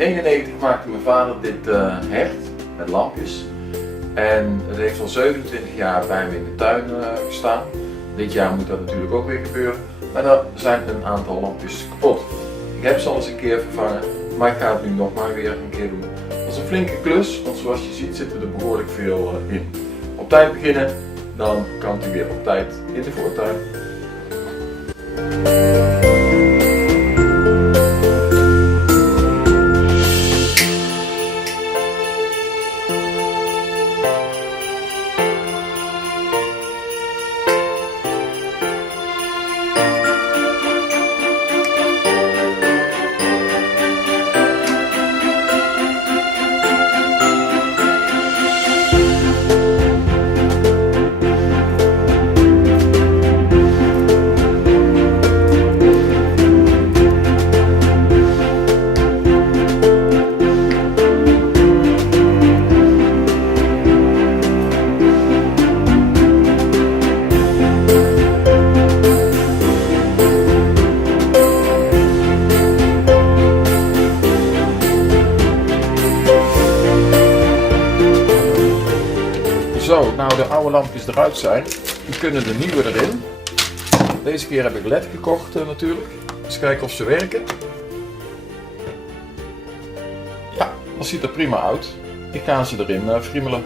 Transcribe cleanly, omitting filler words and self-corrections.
1991 maakte mijn vader dit hert met lampjes. En het heeft al 27 jaar bij me in de tuin gestaan. Dit jaar moet dat natuurlijk ook weer gebeuren. Maar er zijn een aantal lampjes kapot. Ik heb ze al eens een keer vervangen, maar ik ga het nu nog maar weer een keer doen. Dat is een flinke klus, want zoals je ziet zitten er behoorlijk veel in. Op tijd beginnen, dan kan hij weer op tijd in de voortuin. Zo, nou de oude lampjes eruit zijn, dan kunnen de nieuwe erin. Deze keer heb ik LED gekocht natuurlijk. Eens kijken of ze werken. Ja, dat ziet er prima uit. Ik ga ze erin friemelen.